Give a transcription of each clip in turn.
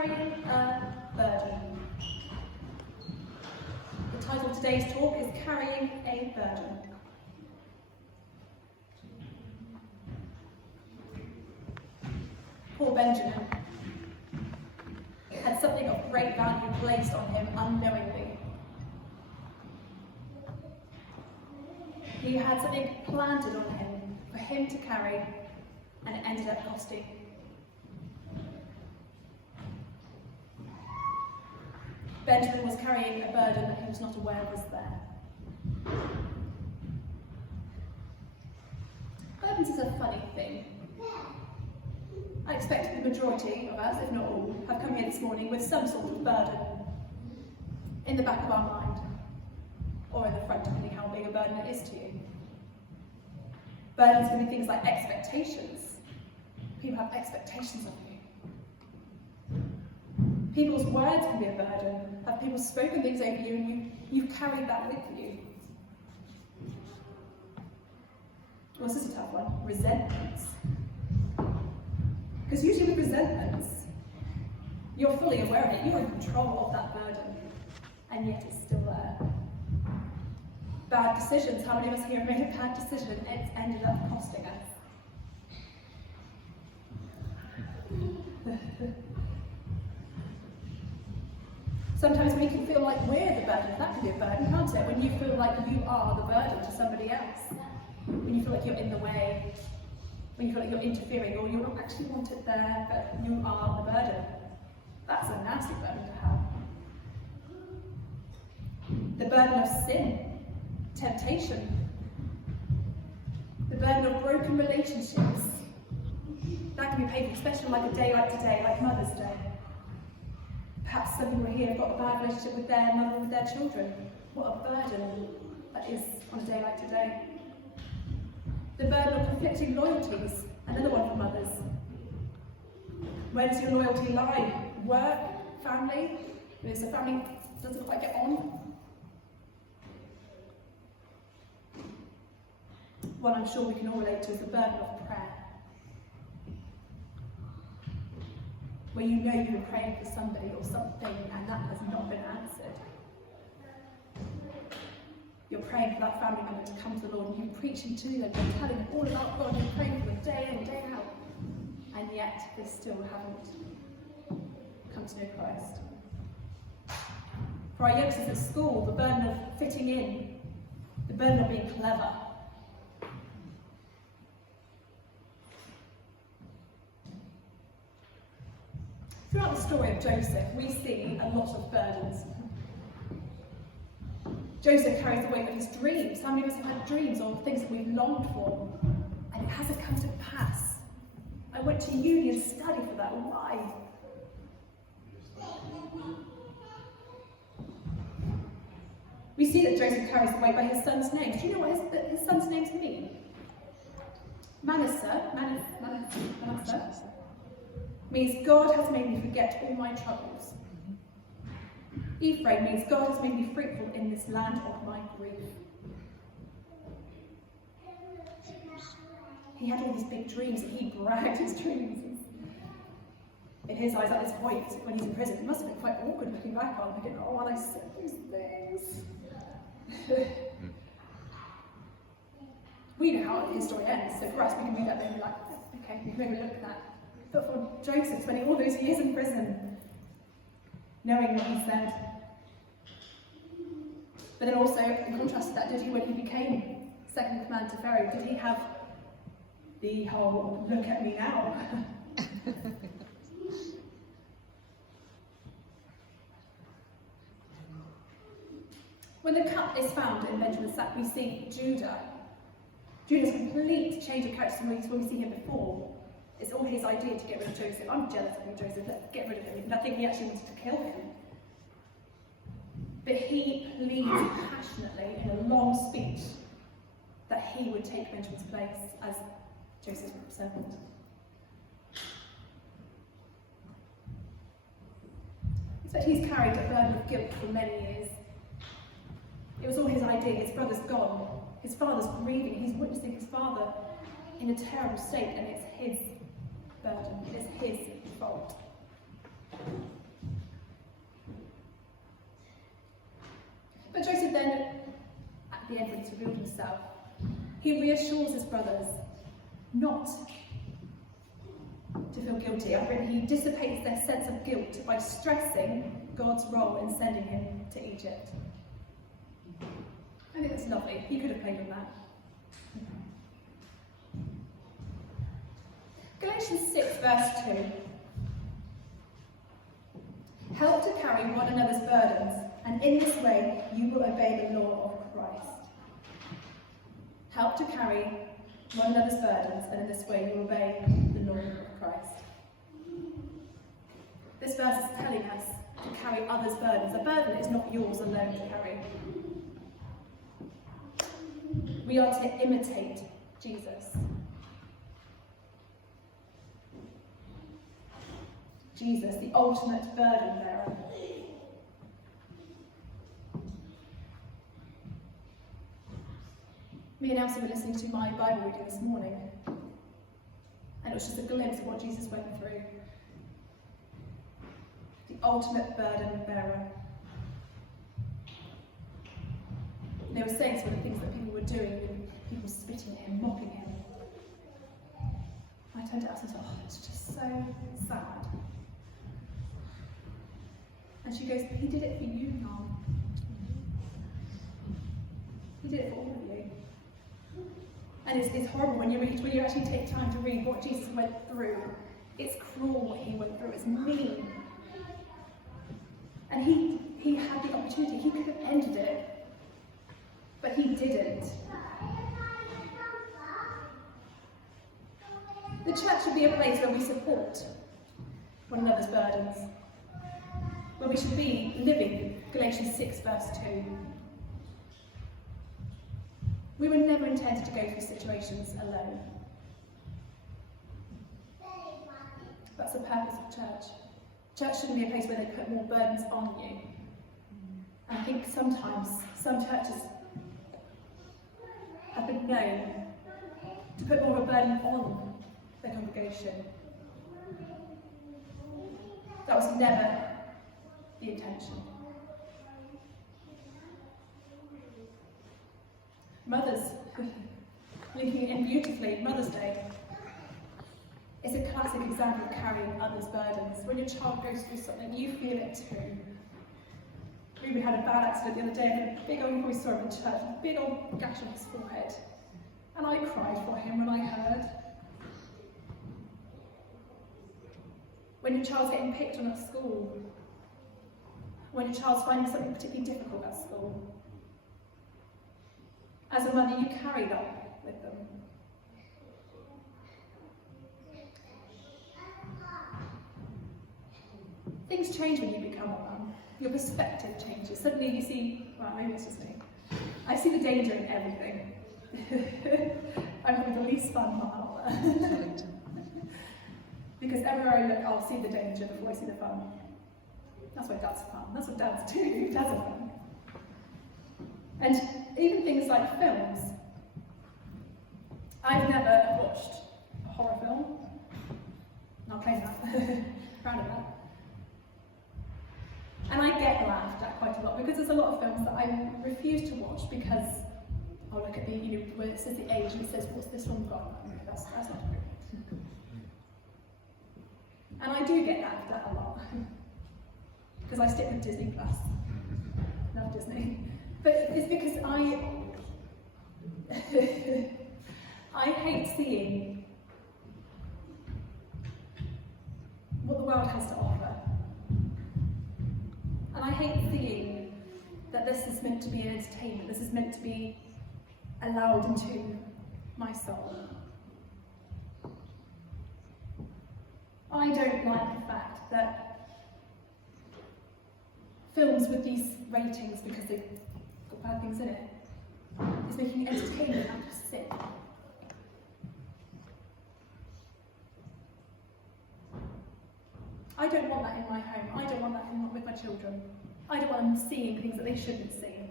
carrying a burden. The title of today's talk is Carrying a Burden. Poor Benjamin had something of great value placed on him unknowingly. He had something planted on him for him to carry, and it ended up costing. Benjamin was carrying a burden that he was not aware was there. Burdens is a funny thing. I expect the majority of us, if not all, have come here this morning with some sort of burden in the back of our mind, or in the front, depending how big a burden it is to you. Burdens can be things like expectations. People have expectations of you. People's words can be a burden. Have people spoken things over you and you've carried that with you? Well, this is a tough one. Resentments. Because usually with resentments, you're fully aware of it, you're in control of that burden, and yet it's still there. Bad decisions, how many of us here have made a bad decision and it's ended up costing us? Sometimes we can feel like we're the burden. That can be a burden, can't it? When you feel like you are the burden to somebody else. When you feel like you're in the way. When you feel like you're interfering, or you're not actually wanted there, but you are the burden. That's a nasty burden to have. The burden of sin, temptation, the burden of broken relationships. That can be painful, especially like a day like today, like Mother's Day. Perhaps some people here have got a bad relationship with their mother or with their children. What a burden that is on a day like today. The burden of conflicting loyalties, another one for mothers. Where does your loyalty lie? Work? Family? If the family doesn't quite get on? One I'm sure we can all relate to is the burden of prayer. Where you know you've been praying for somebody or something and that has not been answered. You're praying for that family member to come to the Lord, and you're preaching to them, you're telling them all about God, and you're praying for them day in, day out, and yet they still haven't come to know Christ. For our youngsters at school, the burden of fitting in, the burden of being clever. Throughout the story of Joseph, we see a lot of burdens. Joseph carries the weight of his dreams. How many of us have had dreams or things that we've longed for, and it hasn't come to pass? I went to uni and studied for that. Why? We see that Joseph carries the weight by his son's name. Do you know what his son's names mean? Manasseh means God has made me forget all my troubles. Ephraim means God has made me fruitful in this land of my grief. He had all these big dreams and he bragged his dreams. In his eyes at this point, when he's in prison, it must have been quite awkward looking back on, thinking, oh, and I said these things. We know how his story ends, so for us we can read that and be like, okay, we've maybe looked at that. But for Joseph, spending all those years in prison, knowing what he said. But then also, in contrast to that, did he, when he became second in command to Pharaoh, did he have the whole, look at me now? When the cup is found in Benjamin's sack, we see Judah's complete change of character from when we see him before. It's all his idea to get rid of Joseph. I'm jealous of you, Joseph. Let's get rid of him. I think he actually wanted to kill him. But he pleads passionately in a long speech that he would take Benjamin's place as Joseph's servant. But he's carried a burden of guilt for many years. It was all his idea. His brother's gone. His father's grieving. He's witnessing his father in a terrible state, and it's his burden. It's his fault. But Joseph then, at the end when he's revealed himself, he reassures his brothers not to feel guilty. I've written, he dissipates their sense of guilt by stressing God's role in sending him to Egypt. I think that's lovely. He could have played with that. Galatians 6 verse 2. Help to carry one another's burdens, and in this way you will obey the law of Christ. Help to carry one another's burdens, and in this way you will obey the law of Christ. This verse is telling us to carry others' burdens. A burden is not yours alone to carry. We are to imitate Jesus. Jesus, the ultimate burden bearer. Me and Elsie were listening to my Bible reading this morning, and it was just a glimpse of what Jesus went through. The ultimate burden bearer. And they were saying some of the things that people were doing, people spitting at him, mocking him. I turned to Elsie and said, it's just so sad. And she goes, he did it for you, Mum. He did it for all of you. And it's horrible when you actually take time to read what Jesus went through. It's cruel what he went through. It's mean. And he had the opportunity. He could have ended it. But he didn't. The church should be a place where we support one another's burdens. Where we should be living Galatians 6 verse 2. We were never intended to go through situations alone. That's the purpose of church. Church shouldn't be a place where they put more burdens on you. And I think sometimes some churches have been known to put more of a burden on their congregation. That was never the intention. Mothers, linking in beautifully, Mother's Day is a classic example of carrying others' burdens. When your child goes through something, you feel it too. Ruben had a bad accident the other day, and a big old, we saw him in church, a big old gash on his forehead. And I cried for him when I heard. When your child's getting picked on at school, when your child's finding something particularly difficult at school. As a mother, you carry that with them. Things change when you become a mum. Your perspective changes. Suddenly you see, well, maybe it's just me. I see the danger in everything. I'm having the least fun mom. Because everywhere I look, I'll see the danger before I see the fun. That's why dad's fun. That's what dads do. Dads are fun. And even things like films. I've never watched a horror film. I'll claim that. Proud of that. And I get laughed at quite a lot because there's a lot of films that I refuse to watch because I'll look at the, where it says the age and it says, what's this one got? That's not appropriate. And I do get laughed at a lot. Because I stick with Disney Plus. Love Disney. But it's because I hate seeing what the world has to offer. And I hate seeing that this is meant to be an entertainment, this is meant to be allowed into my soul. I don't like the fact that films with these ratings, because they've got bad things in it, is making entertainment out of sin. I don't want that in my home. I don't want that with my children. I don't want them seeing things that they shouldn't see,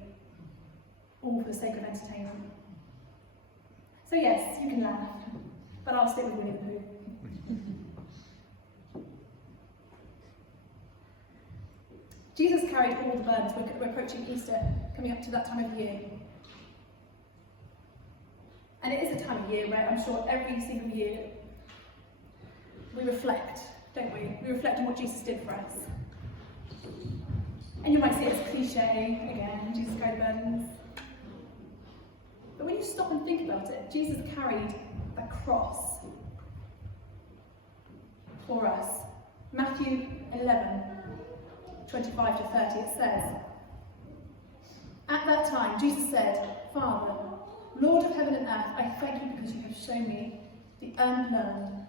all for the sake of entertainment. So yes, you can laugh, but I'll stick with Winnie the Pooh. Jesus carried all the burdens. We're approaching Easter, coming up to that time of year. And it is a time of year where I'm sure every single year we reflect, don't we? We reflect on what Jesus did for us. And you might say it's cliche, again, Jesus carried burdens. But when you stop and think about it, Jesus carried a cross for us. Matthew 11, 25 to 30, it says, "At that time, Jesus said, 'Father, Lord of heaven and earth, I thank you because you have shown me the unlearned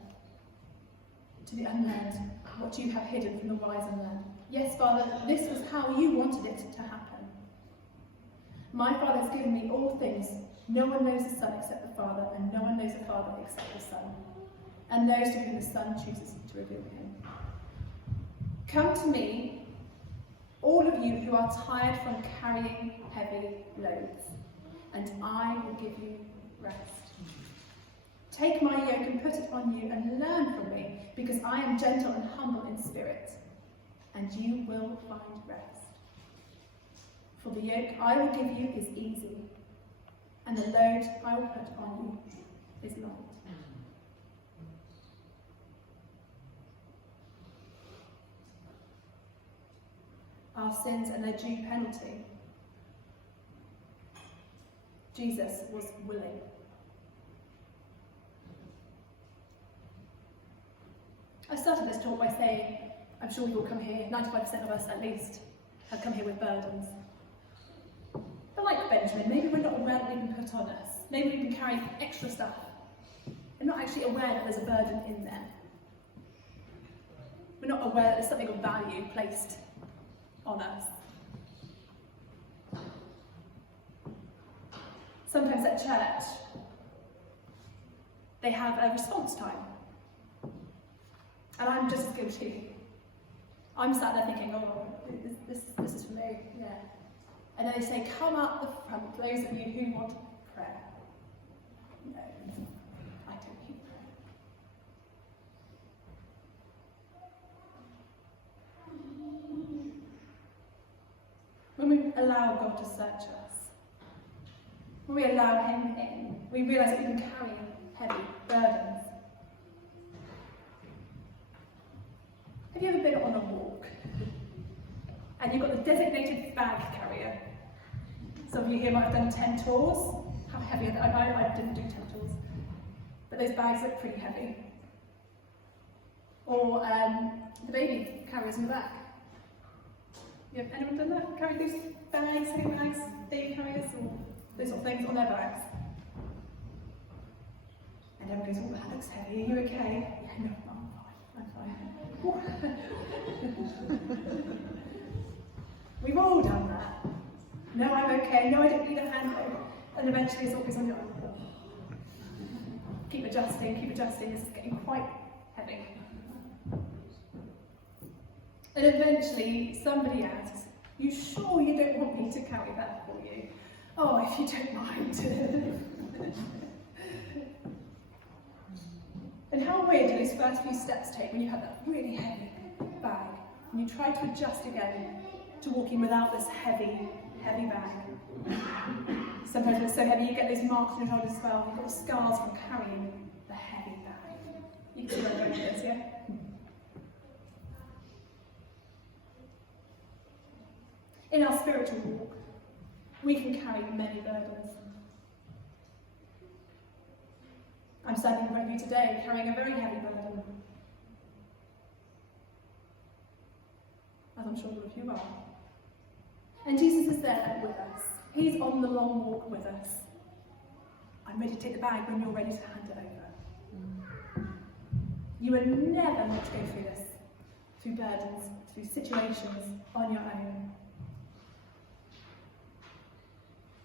to the unlearned what you have hidden from the wise and learned. Yes, Father, this was how you wanted it to happen. My Father has given me all things. No one knows the Son except the Father, and no one knows the Father except the Son, and those to whom the Son chooses to reveal him. Come to me, all of you who are tired from carrying heavy loads, and I will give you rest. Take my yoke and put it on you and learn from me, because I am gentle and humble in spirit, and you will find rest. For the yoke I will give you is easy, and the load I will put on you is light.'" Our sins and their due penalty. Jesus was willing. I started this talk by saying, I'm sure we've all come here, 95% of us at least, have come here with burdens. But like Benjamin, maybe we're not aware that they've been put on us. Maybe we've been carrying extra stuff and not actually aware that there's a burden in there. We're not aware that there's something of value placed on us. Sometimes at church, they have a response time. And I'm just as guilty. I'm sat there thinking, oh, this is for me, yeah. And then they say, come up the front, those of you who want prayer. No, I don't need prayer. When we allow God to search us, when we allow him in, we realise that we can carry heavy burdens. Have you ever been on a walk and you've got the designated bag carrier? Some of you here might have done 10 tours. How heavy are they? I didn't do 10 tours. But those bags look pretty heavy. Or the baby carriers in the back. Yeah, anyone done that? Carry those bags, heavy bags, baby carriers, or those sort of things on their bags? And everyone goes, oh, that looks heavy. Are you okay? Yeah, no, I'm fine. We've all done that. No, I'm okay. No, I don't need a hand. And eventually it's all goes on your own. Keep adjusting, this is getting quite heavy. And eventually somebody asks, you sure you don't want me to carry that for you? Oh, if you don't mind. And how weird do those first few steps take when you have that really heavy bag and you try to adjust again to walking without this heavy bag. Sometimes when it's so heavy you get those marks on your shoulders as well. You've got the scars from carrying the heavy bag. You can see where I'm going with this, yeah? In our spiritual walk, we can carry many burdens. I'm standing in front of you today carrying a very heavy burden, as I'm sure all of you are. And Jesus is there with us. He's on the long walk with us. I'm ready to take the bag when you're ready to hand it over. You are never meant to go through this, through burdens, through situations on your own.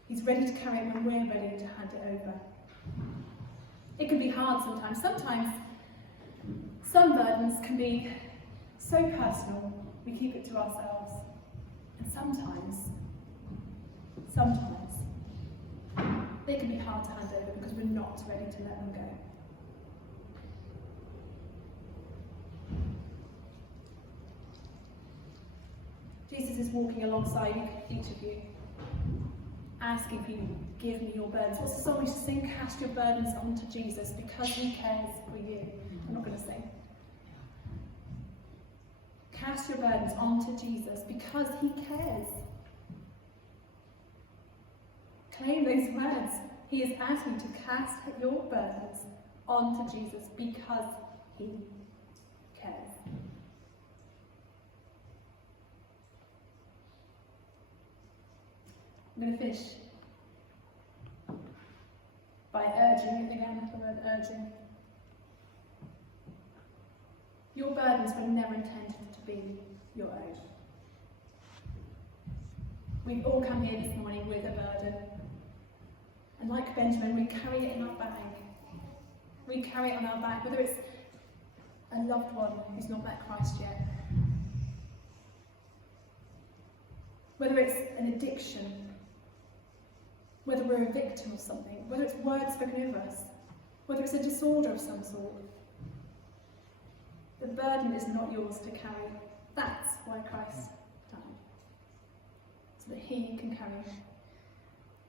He's ready to carry it when we're ready to hand it over. It can be hard sometimes. Sometimes some burdens can be so personal, we keep it to ourselves. And sometimes, they can be hard to hand over because we're not ready to let them go. Jesus is walking alongside each of you, asking for you to give me your burdens. What's the song we should sing? Cast your burdens onto Jesus because he cares for you. I'm not going to sing. Cast your burdens onto Jesus because he cares. Claim those words. He is asking you to cast your burdens onto Jesus because he cares. I'm going to finish by urging, again, the word urging. Your burdens were never intended to be your own. We've all come here this morning with a burden. And like Benjamin, we carry it in our bag. We carry it on our back, whether it's a loved one who's not met Christ yet, whether it's an addiction, whether we're a victim of something, whether it's words spoken over us, whether it's a disorder of some sort. The burden is not yours to carry. That's why Christ died. So that he can carry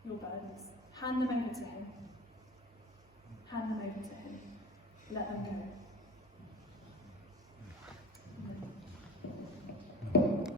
your burdens. Hand them over to him. Hand them over to him. Let them go.